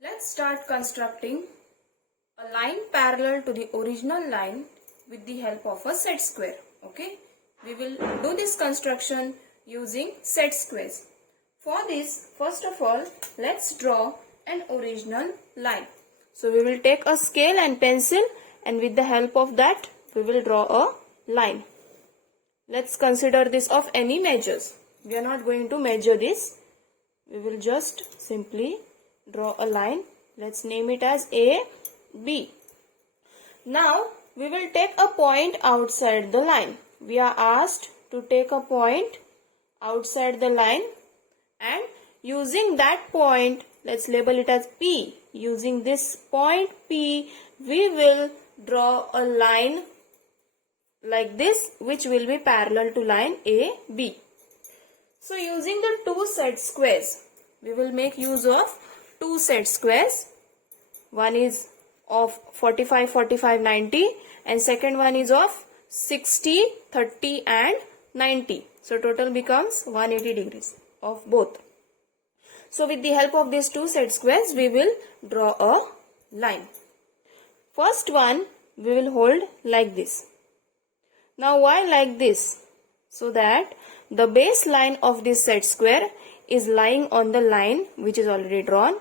Let's start constructing a line parallel to the original line with the help of a set square. Okay, we will do this construction using set squares. For this, first of all, let's draw an original line. So we will take a scale and pencil, and with the help of that we will draw a line. Let's consider this of any measures. We are not going to measure this. We will just simply draw a line. Let's name it as A, B. Now we will take a point outside the line. We are asked to take a point outside the line, and using that point, let's label it as P. Using this point P, we will draw a line like this, which will be parallel to line AB. So using the two set squares, we will make use of two set squares. One is of 45, 45, 90, and second one is of 60, 30 and 90. So total becomes 180 degrees of both. So with the help of these two set squares, we will draw a line. First one we will hold like this. Now why like this? So that the baseline of this set square is lying on the line which is already drawn,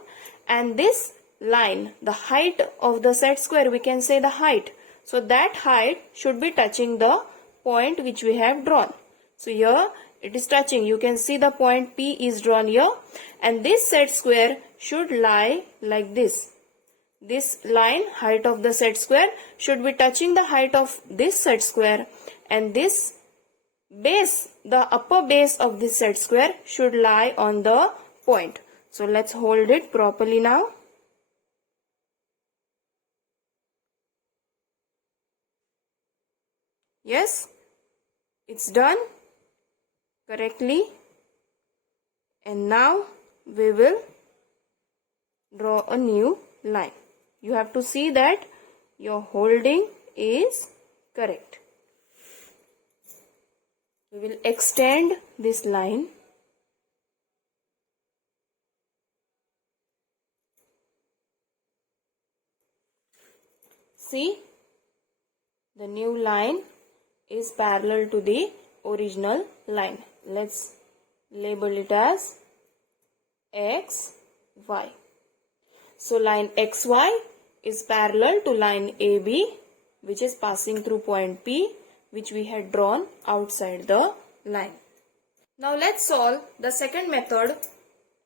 and this line, the height of the set square, we can say the height. So that height should be touching the point which we have drawn. So here it is touching. You can see the point P is drawn here, and this set square should lie like this. This line, height of the set square, should be touching the height of this set square, and this base, the upper base of this set square, should lie on the point. So let's hold it properly now. Yes, it's done correctly. And now we will draw a new line. You have to see that your holding is correct. We will extend this line. See, the new line is parallel to the original line. Let's label it as X, Y. So line XY is parallel to line AB, which is passing through point P, which we had drawn outside the line. Now let's solve the second method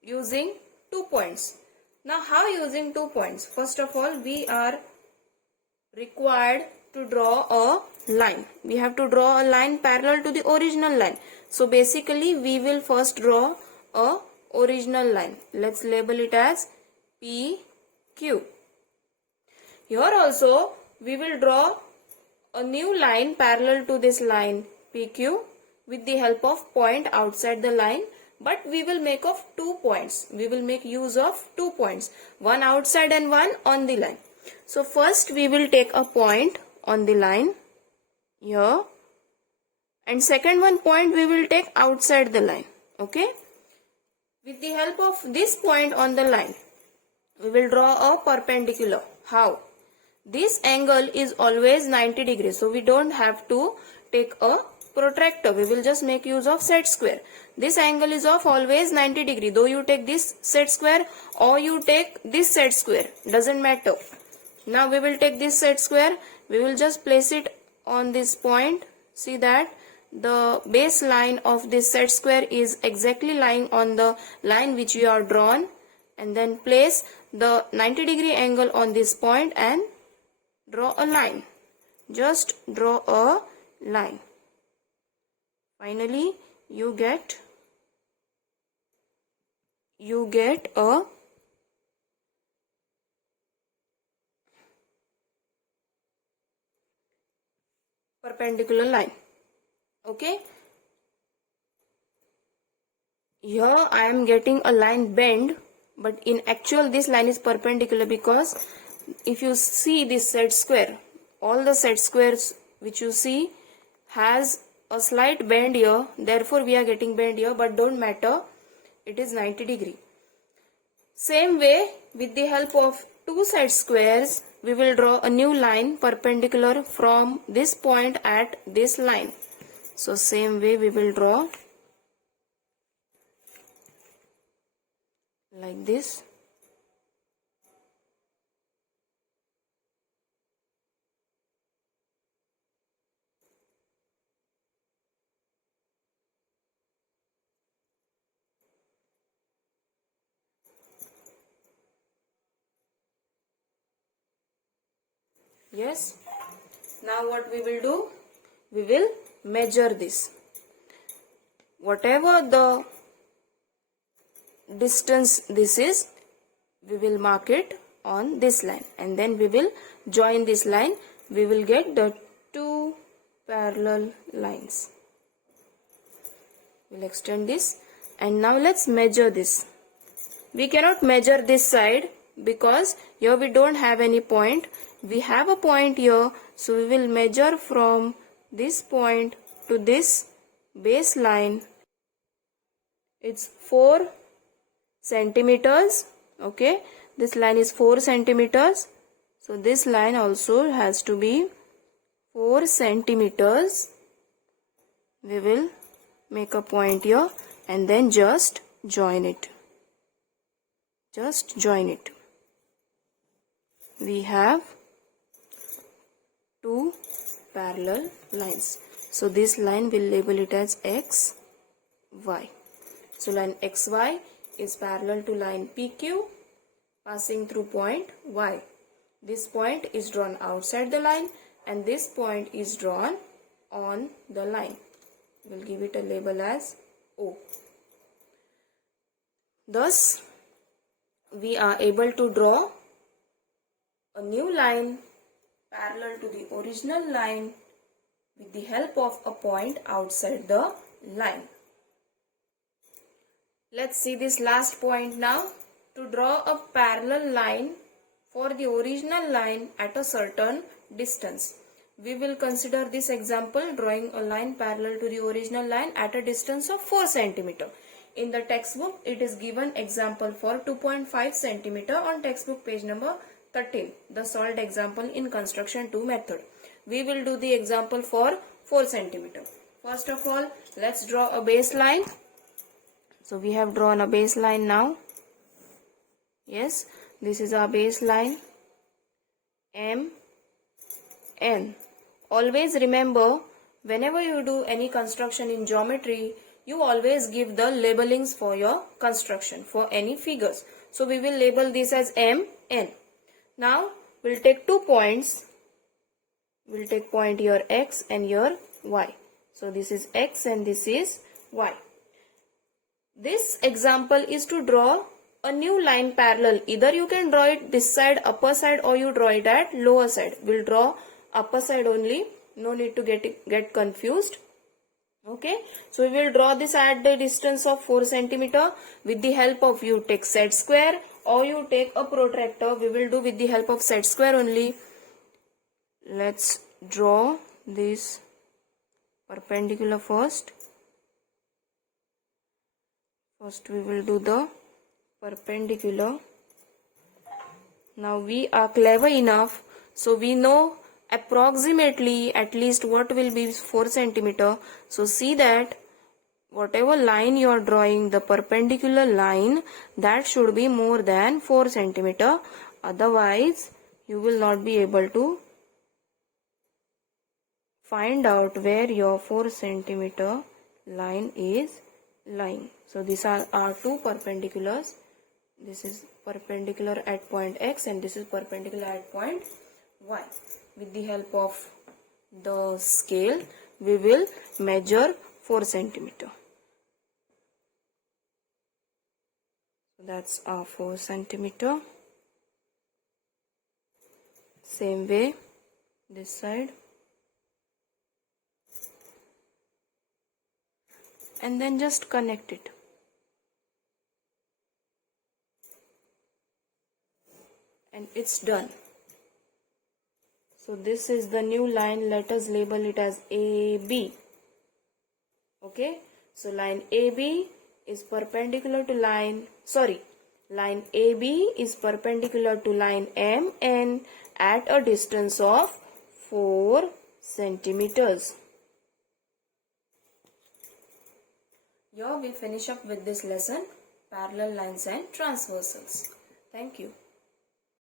using 2 points. Now how using 2 points? First of all, we are required to draw a line. We have to draw a line parallel to the original line. So basically we will first draw a original line. Let's label it as PQ. Here also we will draw a new line parallel to this line PQ with the help of point outside the line, but we will make of 2 points. We will make use of 2 points, one outside and one on the line. So first we will take a point on the line here, and second one point we will take outside the line. Okay, with the help of this point on the line, we will draw a perpendicular. How? This angle is always 90 degrees, so we don't have to take a protractor. We will just make use of set square. This angle is of always 90 degrees. Though you take this set square or you take this set square, doesn't matter. Now we will take this set square. We will just place it on this point. See that the baseline of this set square is exactly lying on the line which you are drawn, and then place the 90 degree angle on this point and draw a line. Just draw a line. Finally you get a perpendicular line. Okay, here I am getting a line bend, but in actual this line is perpendicular, because if you see this set square, all the set squares which you see has a slight bend here, therefore we are getting bend here, but don't matter, it is 90 degree. Same way, with the help of two set squares, we will draw a new line perpendicular from this point at this line. So same way we will draw like this. Yes. Now what we will do? We will measure this. Whatever the distance this is, we will mark it on this line, and then we will join this line. We will get the two parallel lines. We'll extend this, and now let's measure this. We cannot measure this side because here we don't have any point. We have a point here, so we will measure from this point to this baseline. It's 4 centimeters. Okay, this line is 4 centimeters. So this line also has to be 4 centimeters. We will make a point here and then just join it. Just join it. We have two parallel lines. So this line will label it as X, Y. So line XY is parallel to line PQ passing through point Y. This point is drawn outside the line and this point is drawn on the line. We'll give it a label as O. Thus, we are able to draw a new line parallel to the original line with the help of a point outside the line. Let's see this last point now. To draw a parallel line for the original line at a certain distance. We will consider this example, drawing a line parallel to the original line at a distance of 4 cm. In the textbook, it is given example for 2.5 cm on textbook page number 13, the solved example in construction 2 method. We will do the example for 4 cm. First of all, let's draw a baseline. So we have drawn a baseline now. Yes, this is our baseline M, N. Always remember, whenever you do any construction in geometry, you always give the labelings for your construction, for any figures. So we will label this as M, N. Now we'll take 2 points. We'll take point here X and here Y. So this is X and this is Y. This example is to draw a new line parallel. Either you can draw it this side, upper side, or you draw it at lower side. We'll draw upper side only. No need to get confused. Okay. So we will draw this at the distance of 4 cm. With the help of, you take set square or you take a protractor. We will do with the help of set square only. Let's draw this perpendicular first. First we will do the perpendicular. Now we are clever enough, so we know approximately at least what will be 4 cm. So see that whatever line you are drawing, the perpendicular line, that should be more than 4 cm. Otherwise you will not be able to find out where your 4 cm line is lying. So these are our two perpendiculars. This is perpendicular at point X and this is perpendicular at point Y. With the help of the scale, we will measure 4 cm. So that's our 4 cm. Same way, this side. And then just connect it. And it's done. So this is the new line. Let us label it as AB. Okay. So line AB is perpendicular to line Line AB is perpendicular to line MN at a distance of 4 centimeters. Here we finish up with this lesson, parallel lines and transversals. Thank you.